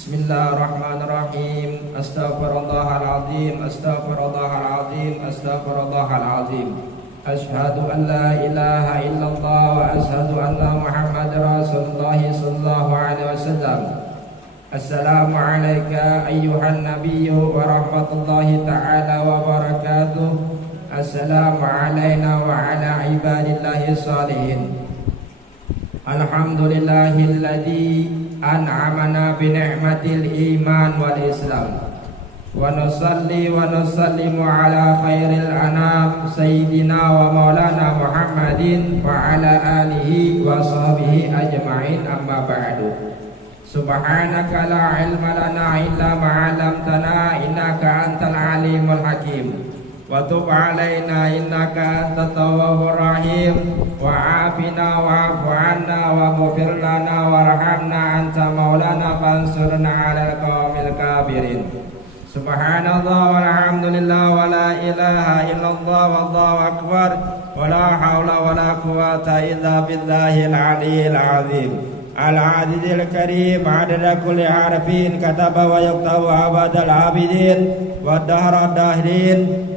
Bismillahirrahmanirrahim. Astaghfirullahaladzim. Astaghfirullahaladzim. Astaghfirullahaladzim. Ashhadu an la ilaha illallah wa ashhadu anna Muhammadar Rasulullah sallallahu alaihi wasallam. Assalamu alayka ayyuhan nabiyyu wa rahmatullahi ta'ala wa barakatuh. Assalamu alayna wa ala ibadillahi salihin. Alhamdulillahilladzi an'amana bi ni'matil iman wal islam. Wa nusalli wa nusallimu ala khairil anam sayyidina wa maulana Muhammadin wa ala alihi wa sahbihi ajma'in, amma ba'du. Subhanaka la ilma lana illa ma 'allamtana innaka antal alimul hakim. Wa tub alaina innaka antat tawwabur rahim. Wa afina wa'fu 'anna wa ighfir lana warhamna anta maulana fansurna 'alal qaumil kafirin. Subhanallah walhamdulillah wa la ilaha illallah wallahu akbar wa la haula wa la quwwata illa billahil aliyyil azim. Al-Adidil Karim adada kulli harfin kataba wa yaktabu abadal abidin wa dahra dahirin.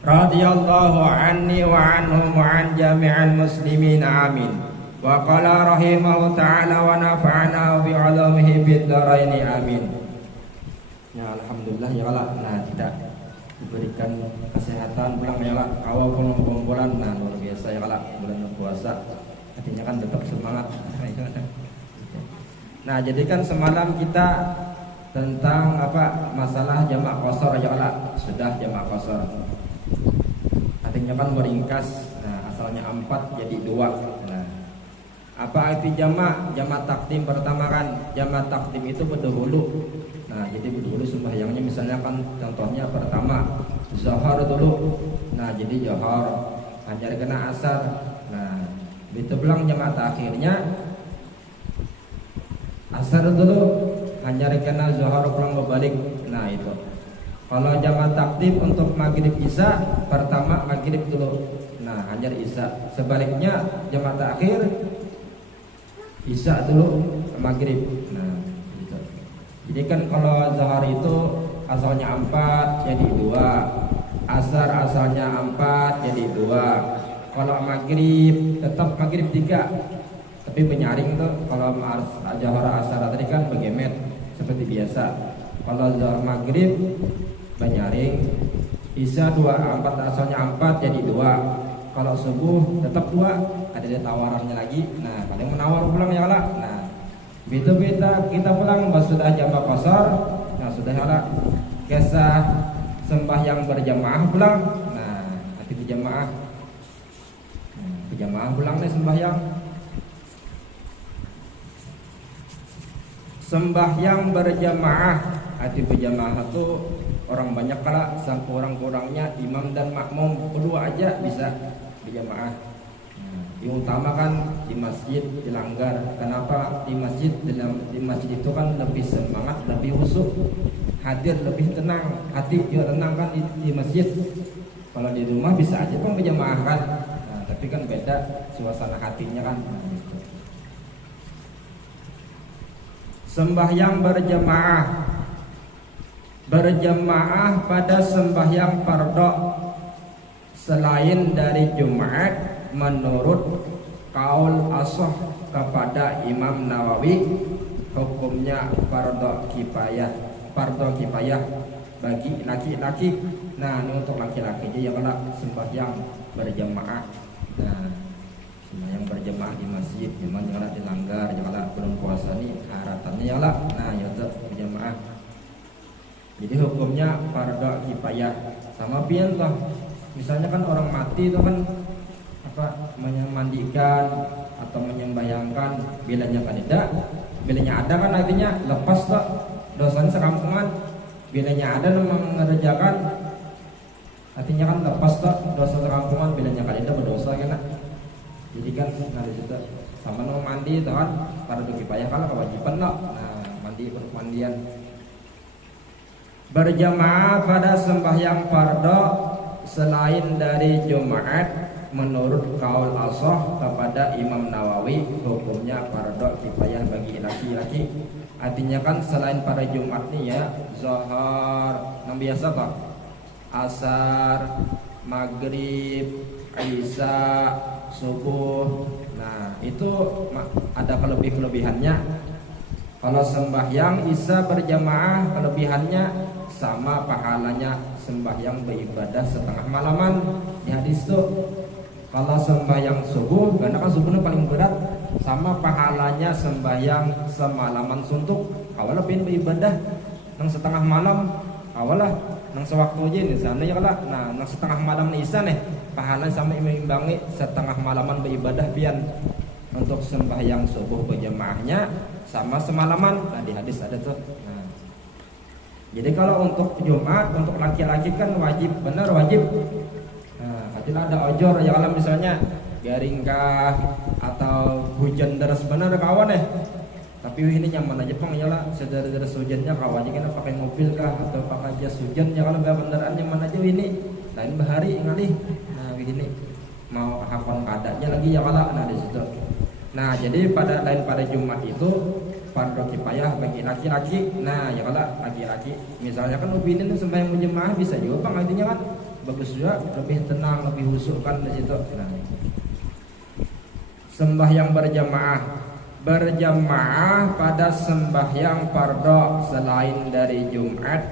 Radiyallahu anni wa anhum wa an jami'al muslimin, amin. Wa qala rahimahu ta'ala wa nafa'ana bi 'ulumihi bid dharaini, amin. Ya alhamdulillah ya Allah. Nah, tidak diberikan kesehatan pulang ya Allah, kawal pulang nah luar biasa ya Allah, bulan puasa artinya kan tetap semangat. Nah, jadi kan semalam kita tentang apa masalah jamak qashar ya Allah, sudah jamak qashar. Artinya kan meringkas. Nah, asalnya 4 jadi 2. Nah, apa arti jamak? Jamak takdim pertama kan, jamak takdim itu berdahulu. Nah, jadi berdahulu sembahyangnya misalnya kan contohnya pertama zuhur dulu. Nah, jadi zuhur hajar kena asar. Nah, itu bilang jamak takhirnya asar dulu hajar kena zuhur pulang berbalik. Nah, itu. Kalau jamak takdim untuk maghrib isya pertama maghrib dulu. Nah, hajar isya. Sebaliknya jamak takhir isya dulu maghrib. Nah, gitu. Jadi kan kalau zuhur itu asalnya 4 jadi 2, asar asalnya 4 jadi 2. Kalau maghrib tetap maghrib 3, tapi penyaring tuh. Kalau zuhur asar tadi kan begemet seperti biasa. Kalau zuhur maghrib penyaring, isya 2, 4 asalnya 4 jadi 2. Kalau subuh tetap 2, ada tawarannya lagi. Nah, ada yang menawar pulang ya Allah. Nah, beda-beda kita pulang sudah jamak qashar. Nah, sudah ya Allah. Kisah sembahyang berjamaah pulang. Nah, hati berjamaah. Berjamaah pulang nih sembahyang. Sembahyang berjamaah, hati berjamaah itu orang banyak kala, sang kurang-kurangnya imam dan makmum kedua aja bisa berjamaah. Yang utama kan di masjid dilanggar. Kenapa? Di masjid itu kan lebih semangat, lebih khusyuk, hadir lebih tenang, hati juga tenang kan di masjid. Kalau di rumah bisa aja kan berjamaah kan. Nah, tapi kan beda suasana hatinya kan. Nah, gitu. Sembahyang berjamaah pada sembahyang fardhu selain dari Jumat menurut kaul ashah kepada Imam Nawawi hukumnya fardhu kifayah bagi laki-laki. Nah, ini untuk laki-laki aja ya kalau sembahyang berjamaah. Nah, sembahyang berjamaah di masjid memang janganlah dilanggar, janganlah belum puasa nih haratannya ya Allah. Nah, ya berjamaah. Jadi hukumnya fardhu kifayah. Sama pian toh. Misalnya kan orang mati itu kan apa memandikan atau menyembayangkan, bilanya kan tidak, bilanya ada kan artinya lepas toh dosanya sekampungan. Bilanya ada mengerjakan artinya kan lepas toh dosa sekampungan, bilanya kan tidak berdosa kan. Jadi kan nah disitu sama mau mandi itu kan fardhu kifayah kalau kewajiban loh. Nah, mandi permandian berjamaah pada sembahyang fardhu selain dari Jumat menurut kaul ashah kepada Imam Nawawi hukumnya fardhu kifayah bagi laki-laki. Artinya kan selain pada Jumat nih ya, zuhur, yang biasa Pak, asar, maghrib, isya, subuh. Nah, itu ada kelebihannya. Kalau sembahyang isya berjamaah kelebihannya sama pahalanya sembahyang beribadah setengah malaman di hadis itu. Kalau sembahyang subuh, karena kan subuhnya paling berat, sama pahalanya sembahyang semalaman suntuk. Awalah pengen beribadah nang setengah malam, awalah nang sewaktu aja nih sana ya kala. Nah, nang setengah malam nih isa nih, pahalanya sama imbangi setengah malaman beribadah pian. Untuk sembahyang subuh berjamaahnya sama semalaman. Nah, di hadis ada tuh. Nah, jadi kalau untuk Jumat untuk laki-laki kan wajib, benar wajib. Nah, tidak ada ojor ya kalau misalnya garingkah atau hujan deras benar kawan tapi ini nyaman aja pang ya lah, deras hujannya kawan aja kan pakai mobil kah atau pakai jas hujan ya kalau kendaraan nyaman aja ini lain bahari ngalih. Nah begini mau hakon kadanya lagi ya kalau nah di situ. Nah jadi pada Jumat itu fardhu kifayah bagi laki-laki. Nah ya kalau laki-laki misalnya kan ubinin sembahyang berjamaah bisa juga bang, artinya kan bagus juga, lebih tenang, lebih khusyuk kan di situ. Nah, sembahyang berjamaah pada sembahyang fardhu selain dari Jumat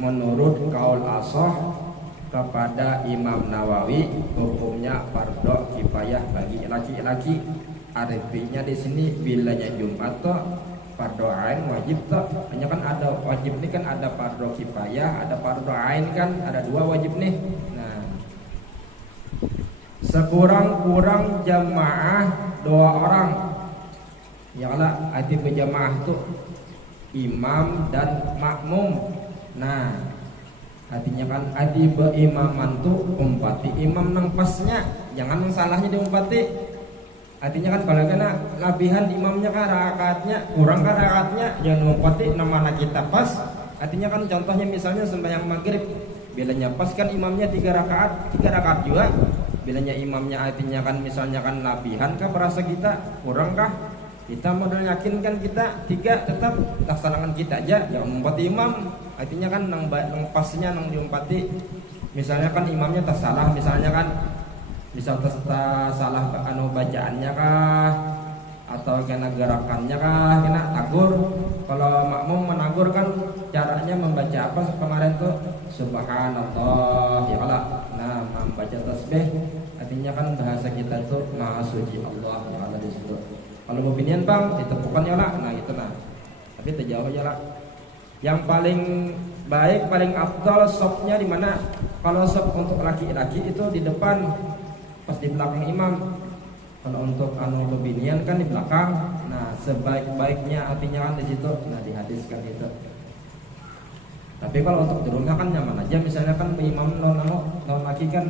menurut kaul ashah kepada Imam Nawawi hukumnya fardhu kifayah bagi laki-laki. Artinya di sini bilanya Jumat toh fardhu ain wajib toh. Hanya kan ada wajib nih kan ada fardhu kifayah, ada fardhu ain kan ada dua wajib nih. Nah, sekurang-kurang jamaah 2 orang. Ya lah, arti berjamaah tuh imam dan makmum. Nah, artinya kan arti berimaman tuh umpati imam nang pasnya, jangan nang salahnya diumpati. Artinya kan kalau kena labihan imamnya kan rakaatnya kurang kan rakaatnya jangan mengumpati nama kita pas. Artinya kan contohnya misalnya sembahyang maghrib bilanya pas kan imamnya 3 rakaat juga. Bilanya imamnya artinya kan misalnya kan labihan kah perasa kita kurang kah? Kita modal yakin kan kita 3 tetap laksanakan kita aja jangan mengumpati imam. Artinya kan nang pasnya nang diumpati. Misalnya kan imamnya tak salah misalnya kan bisa salah bacaannya kah atau kena gerakannya kah kena tagur. Kalau makmum menagur kan caranya membaca apa kemarin tuh subhanallah ya Allah. Nah membaca tasbih artinya kan bahasa kita itu maha suci Allah ya Allah di situ. Kalau opinian bang ditepukan ya lah. Nah itu nah tapi terjauh ya lah. Yang paling baik paling afdal sopnya di mana? Kalau sop untuk laki-laki itu di depan pas di belakang imam. Kalau untuk bebinian kan di belakang. Nah sebaik-baiknya artinya kan di situ. Nah dihadiskan itu. Tapi kalau untuk di rumah kan nyaman aja. Misalnya kan imam non laki kan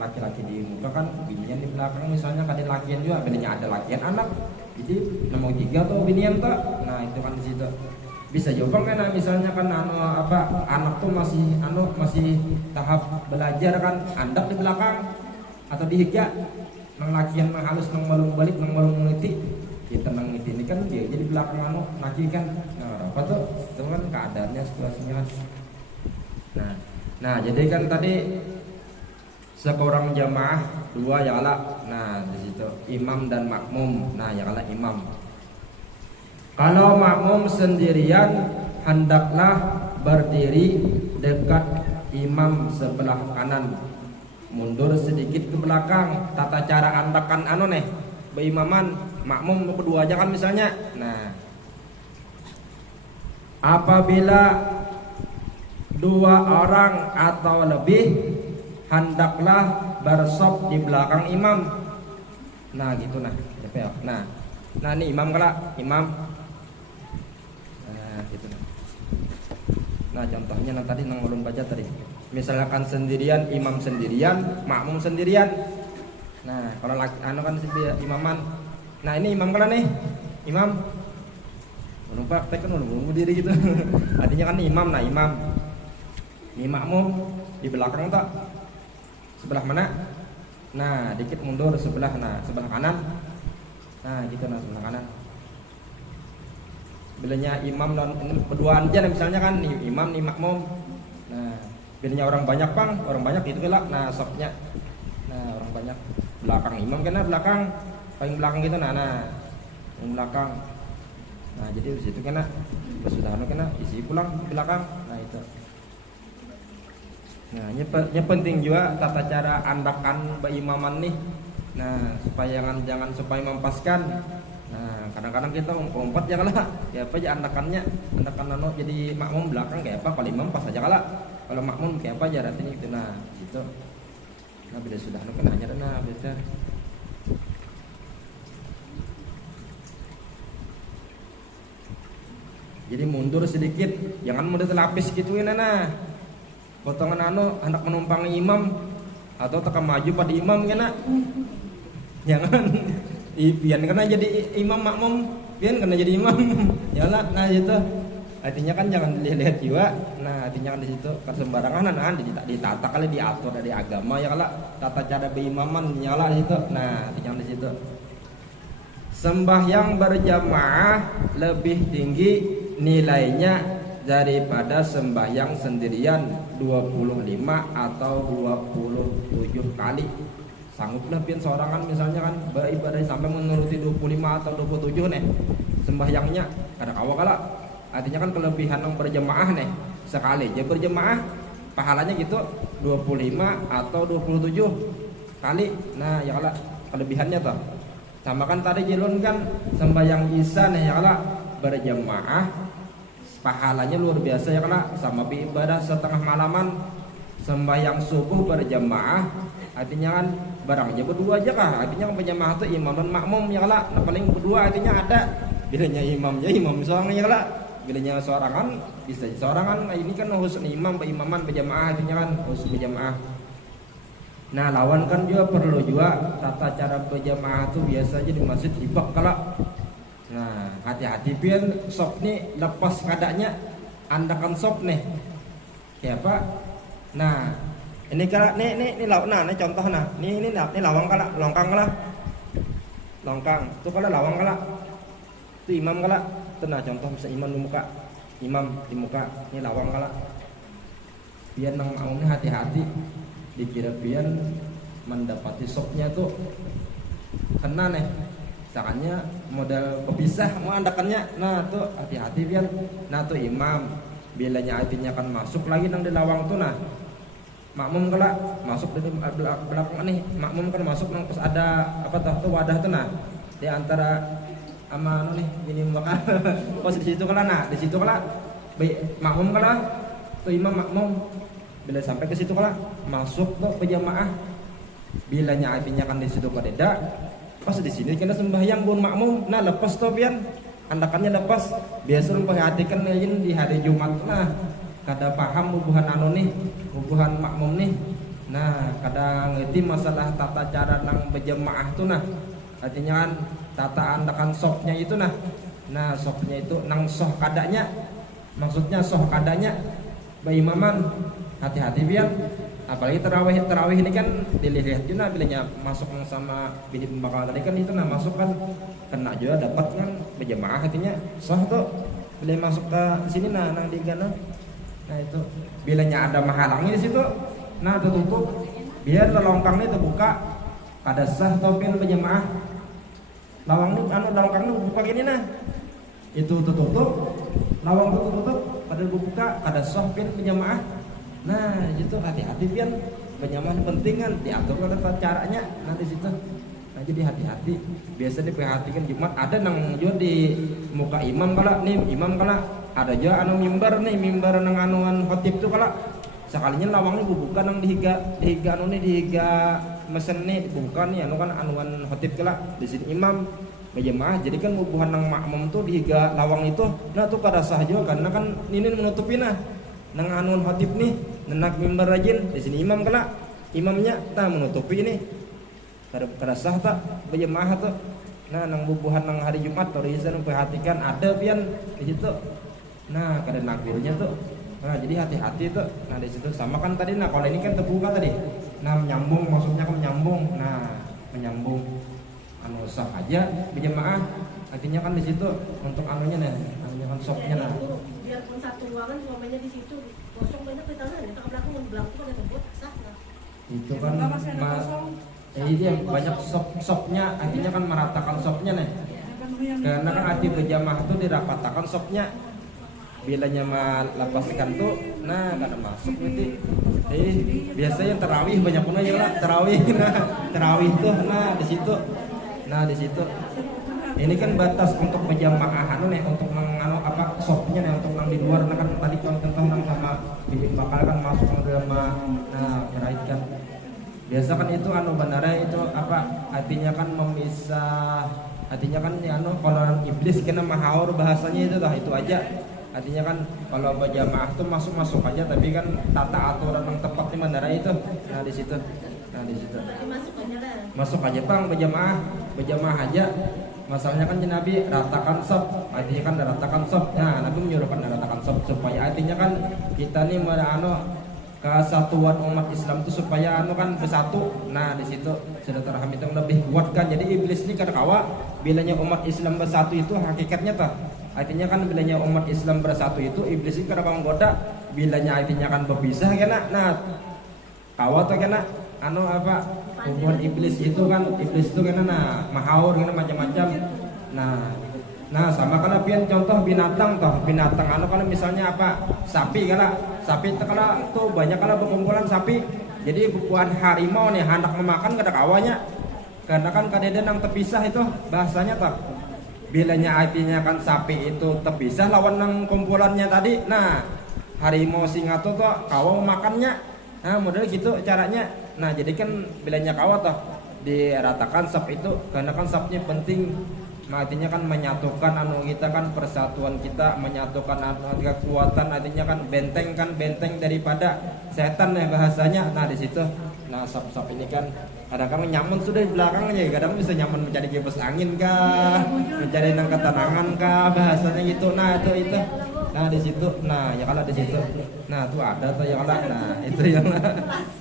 laki-laki di muka kan binian di belakang. Misalnya kan di lakian juga. Bedanya ada lakian anak. Jadi nomor 3 tuh binian tuh. Nah itu kan di situ. Bisa jawab kan misalnya kan anak tuh masih tahap belajar kan andap di belakang atau dihija nang lakian nang halus nang malung balik nang malung meliti kita nang ini kan dia jadi belakang laki kan. Nah apa tuh itu kan keadaannya situasinya kan. Nah jadi kan tadi sekurang jamaah 2 ya Allah. Nah di situ imam dan makmum. Nah ya Allah imam. Kalau makmum sendirian hendaklah berdiri dekat imam sebelah kanan, mundur sedikit ke belakang. Tata cara andakan beimaman makmum berdua aja kan misalnya. Nah apabila 2 orang atau lebih hendaklah bersop di belakang imam. Nah gitu nah. Nah ini imam kala imam. Nah gitu nah. Nah contohnya tadi nang ulun baca tadi. Misalkan sendirian, imam sendirian, makmum sendirian. Nah, kalau kan imaman. Nah, ini imam kala nih. Imam. Lupa praktek kan nunggu diri gitu. Artinya kan imam, nah imam. Ini makmum di belakang tak? Sebelah mana? Nah, dikit mundur sebelah, nah sebelah kanan. Nah, gitu, nah sebelah kanan. Bilanya imam dan berduaan aja misalnya kan, nih imam nih makmum. Nah, bilanya orang banyak pang, orang banyak itu lah. Nah, sopnya. Nah, orang banyak belakang imam kena belakang, paling belakang gitu. Nah, yang belakang. Nah, jadi di situ kena sudah kena isi pulang belakang. Nah, itu. Nah, ini penting juga tata cara andakan berimaman nih. Nah, supaya jangan supaya mempaskan. Nah, kadang-kadang kita umpat ya kalah. Ya apa aja andakannya, andakan jadi makmum belakang kayak apa, kalau imam pas aja kalah. Kalau makmum kayak apa aja artinya gitu. Nah, gitu. Nah, bila sudah kena aja nah biasa. Jadi mundur sedikit, jangan mundur telapis gituin nah. Potongan anak menumpang imam atau tekan maju pada imam kena. Jangan pian kena jadi imam makmum, pian kena jadi imam. Yalah, nah gitu. Artinya kan jangan dilihat juga. Nah, artinya kan di situ kan sembarangan nah ditata kali diatur dari agama ya kala tata cara berimaman nyala di situ. Nah, artinya di situ. Sembahyang berjamaah lebih tinggi nilainya daripada sembahyang sendirian 25 atau 27 kali. Sangguplah pian seorangan misalnya kan beribadah sampai menuruti 25 atau 27 nih sembahyangnya kada kawa kala. Artinya kan kelebihan yang berjemaah nih, sekali aja berjemaah pahalanya gitu 25 atau 27 kali. Nah, ya kala kelebihannya toh. Sama kan tadi jelun kan sembahyang isya nih ya kala berjemaah pahalanya luar biasa ya kala, sama beribadah setengah malaman. Sembahyang subuh berjemaah artinya kan barang aja berdua aja kah, artinya kan berjemaah itu imam dan makmum ya kala. Nah, paling berdua artinya ada bilanya imamnya imam seorang ya kala, bilanya seorangan bisa seorangan. Nah, ini kan khusus imam berimaman berjemaah artinya kan khusus berjemaah. Nah, lawan kan juga perlu juga tata cara berjemaah tuh biasa aja di masjid hibak kala. Nah, hati-hati pian sok nih lepas kadanya andakan sok nih. Kayak apa? Nah, ini kala nih nah ini contoh nah. Ini lawang kala, longkang kala. Longkang. Tuh kala lawang kala. Itu imam kala. Itu nah contoh bisa imam di muka. Imam di muka, ini lawang kala. Biar nang maumnya hati-hati. Dikira pian mendapati sopnya tuh kena nih. Misalnya model pepisah mau andakannya. Nah, tuh hati-hati pian. Nah, tuh imam bilanya artinya kan masuk lagi nang di lawang tuh nah. Makmum kala masuk dari belakang nih, makmum kan masuk nang pas ada apa tuh wadah tuh nah di antara ama nih ini makan pas di situ kala. Nah, di situ kala makmum kala tuh imam makmum bila sampai ke situ kala masuk tuh berjamaah bilanya artinya kan di situ kadeda pas di sini kena sembahyang bun makmum. Nah, lepas tuh pian andakannya lepas biasa memperhatikan di hari Jumat nah kada paham hubungan nih hubungan makmum nih. Nah, kadang ngerti masalah tata cara nang berjemaah tuh nah. Artinya kan tata andakan sopnya itu nah. Nah, sopnya itu nang soh kadanya. Maksudnya soh kadanya berimaman. Hati-hati biar apalagi terawih ini kan dilihat juga bilanya masuk sama bini pembakalan tadi kan itu nah masuk kan kena juga dapat kan berjemaah artinya soh tuh bila masuk ke sini nah nang digana. Nah, itu bilanya ada menghalangi di situ. Nah, tertutup biar longkang ini terbuka kada sah topin berjemaah. Lawang ini longkang ini buka gini nah. Itu tertutup, lawang itu tertutup pada buka kada sah pin berjemaah. Nah, itu hati-hati pian berjamaah penting kan diatur tata caranya nanti situ. Nah, jadi hati-hati. Biasa diperhatikan Jumat ada nang juga di muka imam kala nih imam kala ada juga anu mimbar nih mimbar nang anuan khotib tuh kala sekalinya lawangnya buka nang dihiga anu nih dihiga mesen nih dibuka nih anu kan anuan khotib kala di sini imam berjamaah jadi kan hubungan nang makmum tuh dihiga lawang itu. Nah, tuh kada sah juga karena kan ini menutupi nah nang anuan khotib nih nenak mimbar rajin di sini imam kala imamnya tak menutupi ini kada sah tak berjamaah tuh. Nah, nang bubuhan nang hari Jumat atau Risa perhatikan ada pian di situ. Nah, kada nakirnya tuh Nah, jadi hati-hati tuh. Nah, di situ sama kan tadi. Nah, kalau ini kan terbuka tadi. Nah, menyambung, maksudnya kan menyambung. Nah, menyambung anu sah aja berjamaah. Artinya kan di situ untuk anunya nih, anunya kan sopnya nah. Biarpun satu ruangan suaminya di situ kosong banyak di tanah, ya ke belakang tuh ada tempat sah. Nah. Itu kan iya banyak sopnya, artinya kan meratakan sopnya nih. Karena kan arti berjamaah itu dirapatakan sopnya. Bilanya lepaskan tuh, nah kada masuk nanti. Biasanya terawih banyak pun aja lah terawih. Nah, terawih tuh, nah di situ. Nah di situ. Ini kan batas untuk berjamaah nih, untuk apa sopnya nih, untuk di luar. Nah kan tadi contoh nang sama bibi bakal kan masuk ke dalam, nah meraihkan. Biasa kan itu benernya itu apa? Artinya kan memisah. Artinya kan kalau iblis kena mahaur bahasanya itu dah, itu aja. Artinya kan kalau berjamaah tuh masuk aja, tapi kan tata aturan yang tepat di mana itu. Nah di situ. Nah di situ. Masuk aja bang berjamaah aja. Masalahnya kan Nabi ratakan sop, artinya kan ratakan sop. Nah Nabi menyuruhkan ratakan sop supaya artinya kan kita nih kesatuan umat Islam itu supaya kan bersatu. Nah di situ silaturahmi itu lebih kuat kan. Jadi iblis ini kada kawa bilanya umat Islam bersatu itu hakikatnya tuh. Artinya kan bilanya umat Islam bersatu itu iblis ini kada kawa goda. Bilanya artinya kan berpisah kena. Nah kawa tuh kena hubungan iblis itu kan, iblis itu kena mahaur kena macam-macam. Nah sama kalau pian contoh binatang kalau misalnya sapi sapi itu kalau tuh banyak kalau berkumpulan sapi. Jadi bukan harimau nih hendak memakan kada kawanya. Karena kan kadeden yang terpisah itu bahasanya tuh. Bilanya artinya kan sapi itu terpisah lawan nang kumpulannya tadi. Nah, harimau singa tuh kawa makannya. Nah, model gitu caranya. Nah, jadi kan bilanya kawa tuh diratakan sop itu karena kan sopnya penting. Artinya kan menyatukan kita kan persatuan kita, menyatukan kekuatan, artinya kan benteng daripada setan ya bahasanya. Nah di situ, nah sop ini kan kadang-kadang nyaman sudah di belakang aja, kadang bisa nyaman mencari kipas angin kah, mencari nang ketenangan kah bahasanya gitu. Nah itu, nah di situ, nah ya kalau di situ, nah tuh ada tuh ya kalau, nah itu yang,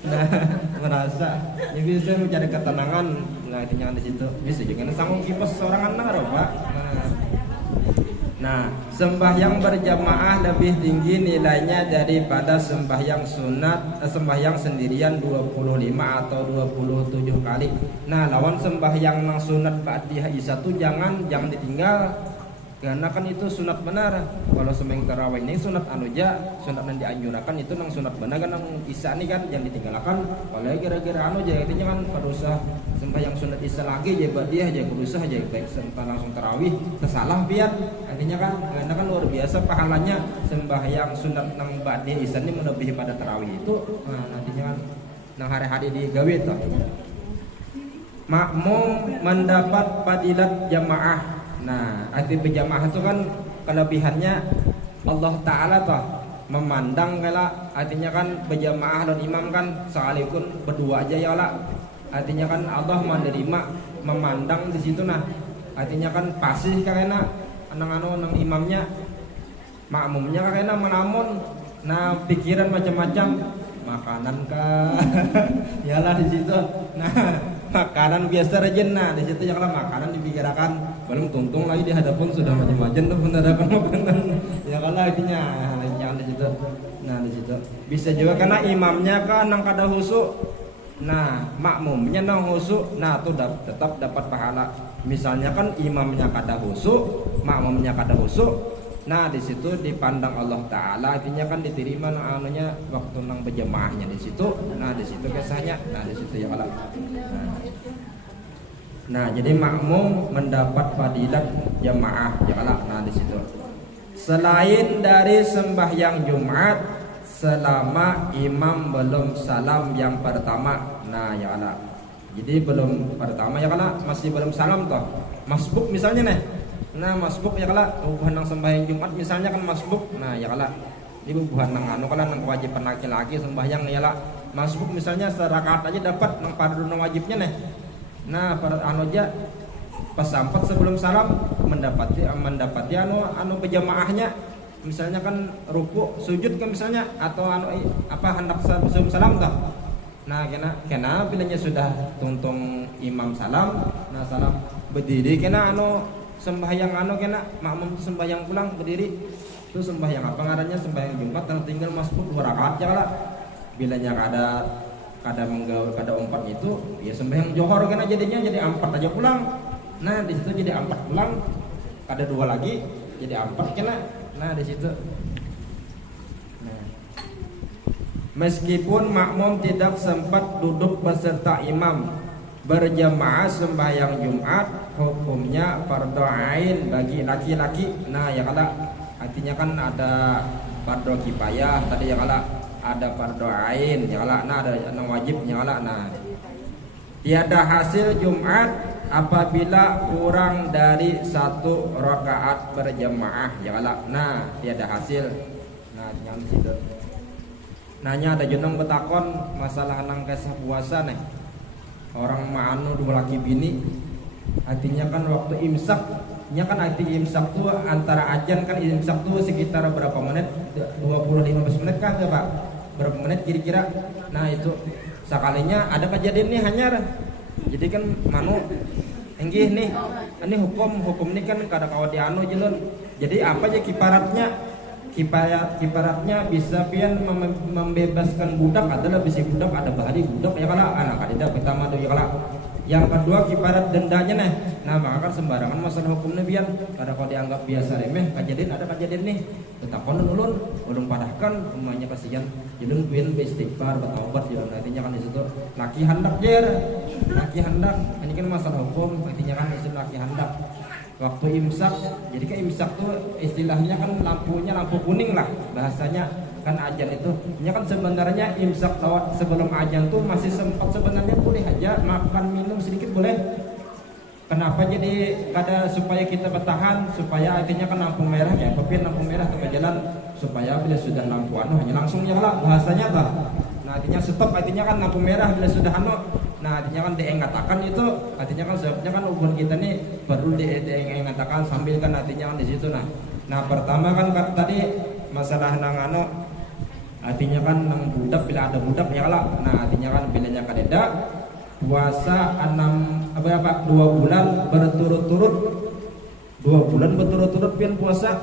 nah merasa, ya bisa mencari ketenangan. Nah itu jangan di situ bisa juga sanggup kipas seorang anak Pak. Nah sembahyang berjamaah lebih tinggi nilainya daripada sembahyang sunat, sembahyang sendirian 25 atau 27 kali. Nah lawan sembahyang nang sunat ba'diyah isya tuh jangan ditinggal. Karena kan itu sunat benar. Kalau sembahyang tarawih ini sunat sunat yang dianjurkan itu nang sunat benar kan nang isya ini kan yang ditinggalkan. Kalau kira-kira artinya kan berusaha sembahyang sunat isya lagi aja ba'diyah aja berusaha aja baik langsung tarawih tersalah pian. Artinya kan karena kan luar biasa pahalanya sembahyang sunat nang ba'diyah isya ini melebihi pada tarawih itu. Nah, nantinya kan nang hari-hari digawe tuh. Makmum mendapat fadilat jamaah. Nah, arti berjamaah itu kan kelebihannya Allah Ta'ala toh memandang artinya kan berjamaah dan imam kan sekalipun berdua aja ya lah. Artinya kan Allah menerima memandang di situ. Nah, artinya kan pasih karena nang imamnya, makmumnya karena melamun. Nah, pikiran macam-macam, makanan kah? Yalah di situ. Nah, makanan biasa aja. Nah di situ yang makanan dipikirkan belum tuntung lagi di hadapan sudah macam-macam tuh mendadak makanan ya kalau intinya jangan di situ. Nah di situ bisa juga karena imamnya kan nang kada husuk, nah makmumnya nang husuk, nah tuh tetap dapat pahala. Misalnya kan imamnya kada husuk, makmumnya kada husuk, nah di situ dipandang Allah Ta'ala, artinya kan diterima waktu nang berjamaahnya di situ. Nah di situ kisahnya, nah di situ ya kalau. Nah jadi makmum mendapat fadilat jamaah ya kalau. Nah di situ. Selain dari sembahyang Jumat, selama imam belum salam yang pertama, nah ya kalau. Jadi belum pertama ya kalau masih belum salam toh. Masbuk misalnya nih. Nah masbuk ya kala buhan nang sembahyang Jumat misalnya kan masbuk. Nah ya kala ini buhan nang kala nang kewajiban laki-laki sembahyang ya lah. Masbuk misalnya serakaat aja dapat nang fardu nang wajibnya nih. Nah pada aja pas sampai sebelum salam mendapati berjamaahnya. misalnya kan ruku sujud kan misalnya atau hendak sebelum salam toh. Nah kena bilanya sudah tuntung imam salam, nah salam berdiri kena sembahyang kena makmum tu sembahyang pulang berdiri itu sembahyang apa ngarannya sembahyang Jumat dan tinggal masuk 2 rakaat ya lah. Bilanya kada menggaul kada 4 itu ya sembahyang johor kena jadinya jadi 4 aja pulang. Nah di situ jadi 4 pulang, kada 2 lagi jadi 4 kena. Nah di situ. Nah. Meskipun makmum tidak sempat duduk beserta imam berjamaah sembahyang Jumat, hukumnya fardu ain bagi laki-laki. Nah ya kala artinya kan ada fardu kifayah tadi ya kala ada fardu ain ya kala nah ada yang wajib ya kala. Nah tiada hasil Jumat apabila kurang dari 1 rakaat berjamaah ya kala. Nah tiada hasil. Nah dengan situ nanya ada jeneng betakon masalah nang kesah puasa nih orang ma'anu 2 laki bini artinya kan waktu imsak nya kan arti imsak tuh antara ajan kan imsak tuh sekitar berapa menit 20-15 menit kan Pak berapa menit kira-kira. Nah itu sekalinya ada kejadian nih hanyar jadi kan manu enggih nih ini hukum ini kan kada kawa dianu jelun jadi apa aja kiparatnya bisa pian membebaskan budak adalah bisa budak ada bahari budak ya kala anak kadida pertama tuh ya kala. Yang kedua kiparat dendanya nih. Nah maka kan sembarangan masalah hukumnya pian kada kalau dianggap biasa remeh ada kejadian nih tetakon ulun padahkan umumnya kasihan jelun pian beristighfar bertaubat ya artinya kan di situ laki hendak ini kan masalah hukum artinya kan isim laki hendak waktu imsak. Jadi kan imsak tuh istilahnya kan lampunya lampu kuning lah bahasanya kan ajan itu. Ini kan sebenarnya imsak sebelum ajan tuh masih sempat sebenarnya boleh aja makan minum sedikit boleh. Kenapa jadi kada supaya kita bertahan supaya artinya kan lampu merah ya tapi lampu merah tengah jalan supaya bila sudah lampu hanya langsung nyala bahasanya bah. Nah artinya stop artinya kan lampu merah bila sudah nah artinya kan diengatakan itu artinya kan sebabnya kan hubungan kita nih perlu diengatakan sambil kan artinya kan di situ. Nah pertama kan tadi masalah nang artinya kan nang budak bila ada budak ya lah. Nah artinya kan bilanya kadeda puasa 2 bulan berturut-turut 2 bulan berturut-turut pian puasa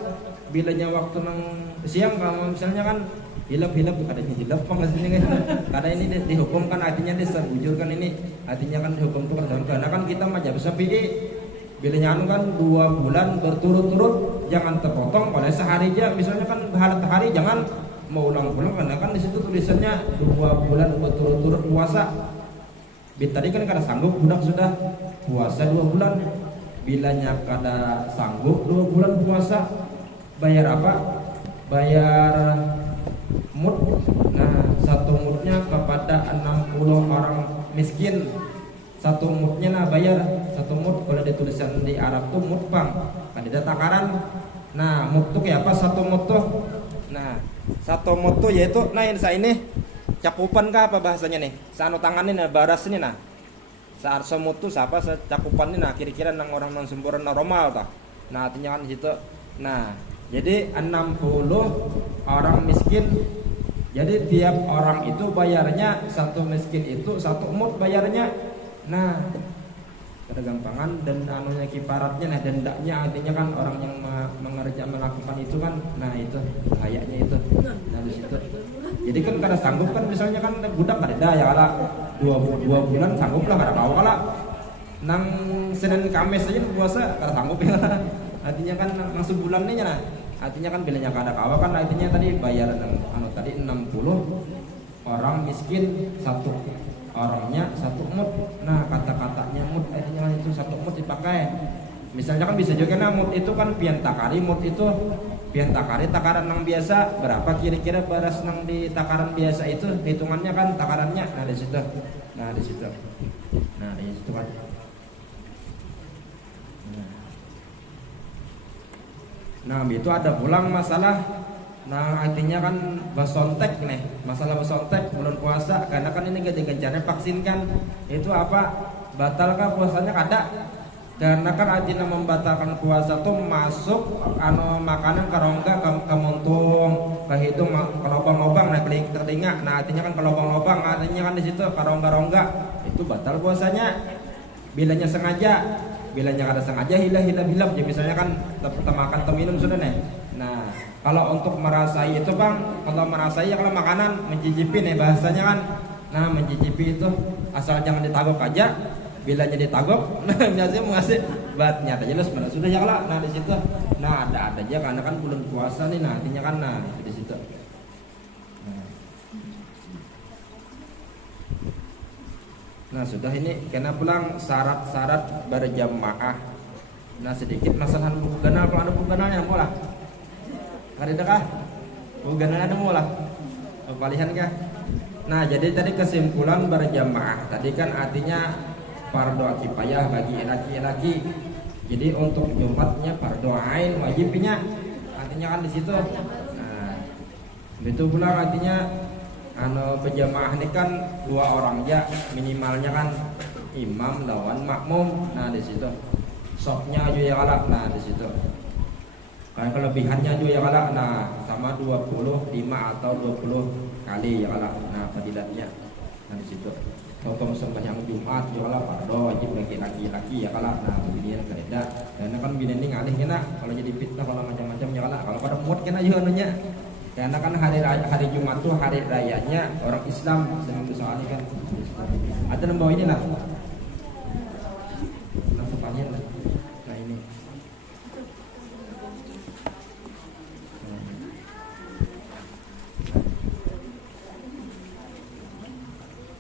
bilanya waktu nang siang kalau misalnya kan hilap adanya hilap maksudnya kan karena ini dihukum kan artinya disebujur kan ini artinya kan dihukum tuh karena kan kita majab sapi bilanya kan 2 bulan berturut-turut jangan terpotong oleh sehari aja misalnya kan hari jangan mau ulang-ulang karena kan di situ tulisannya 2 bulan berturut-turut puasa. Tadi kan kada sanggup budak sudah puasa 2 bulan bilanya kada sanggup 2 bulan puasa bayar apa? Bayar mud. Nah 1 mudnya kepada 60 orang miskin 1 mudnya nah bayar 1 mud kalau ditulisan di Arab tuh mud pang kan ada takaran. Nah mud tuh kayak apa 1 mud tuh? Nah 1 mud tuh yaitu nah yang saya ini cakupan kah apa bahasanya nih saano tangan ini nah baras ini nah saat semut tuh siapa cakupan ini nah kira-kira nang orang nang sempurna normal tah. Nah artinya kan di situ. Nah jadi 60 orang miskin. Jadi tiap orang itu bayarnya 1 miskin itu 1 mud bayarnya. Nah, ada gampangan dan anunya kiparatnya nah dendanya artinya kan orang yang melakukan itu kan. Nah, itu kayaknya itu. Nah, di situ. Jadi kan kada sanggup kan misalnya kan budak kada ya kala 2 bulan sanggup lah kada kau kala. Nang Senin Kamis aja puasa kada sanggup ya. Artinya kan nang sebulannya nah. Artinya kan bilanya kada kawa kan artinya tadi bayar tadi 60 orang miskin 1 orangnya 1 mud. Nah kata-katanya mud artinya itu 1 mud dipakai. Misalnya kan bisa juga nah mud itu kan pian takari mud itu pian takari takaran nang biasa berapa kira-kira beras nang di takaran biasa itu hitungannya kan takarannya. Nah di situ. Nah di situ kan. Nah itu ada pulang masalah. Nah artinya kan basontek nih masalah basontek bulan puasa karena kan ini gencar vaksin kan itu apa batalkah puasanya kada karena kan artinya membatalkan puasa tuh masuk makanan karongga kamu itu ke lubang-lubang nah keling telinga. Nah artinya kan ke lubang-lubang, artinya kan di situ karongga-rongga itu batal puasanya. Bilanya sengaja, bilanya kada sengaja hilap. Ya misalnya kan makan atau minum sudah nih. Nah kalau untuk merasai itu bang, kalau merasai ya kalau makanan mencicipi nih bahasanya kan. Nah mencicipi itu asal jangan ditagok aja. Bilanya ditagok, nah biasanya mengasih batnya aja jelas mana sudah ya lah. Nah di situ, nah ada aja karena kan bulan puasa nih, nah artinya kan nah di situ. Nah sudah ini kena pulang syarat-syarat berjamaah. Nah sedikit masalah buku ganal, kalau ada buku ganalnya mau lah. Hari dekah buku ganalnya ada mau lah. Palihan kah? Nah jadi tadi kesimpulan berjamaah tadi kan artinya fardu kifayah bagi laki-laki. Jadi untuk Jumatnya fardu ain wajibnya. Artinya kan di situ. Nah, itu pula artinya berjamaah ini kan 2 orang aja minimalnya kan imam lawan makmum. Nah di situ. Sopnya juga ya kalak. Nah di situ. Kalau kelebihannya juga ya kalak. Nah sama 25 atau 20 kali ya kalak. Nah fadilatnya. Nah di situ. Hukum sembahyang Jumat juga fardu wajib bagi laki-laki ya kalah. Nah beginian kereda karena kan bini ini ngalih kena kalau jadi fitnah kalau macam-macam ya kalah. Kalau pada mood kena juga anunya karena kan hari Jumat tuh hari rayanya orang Islam. Soalnya kan ada nembau ini lah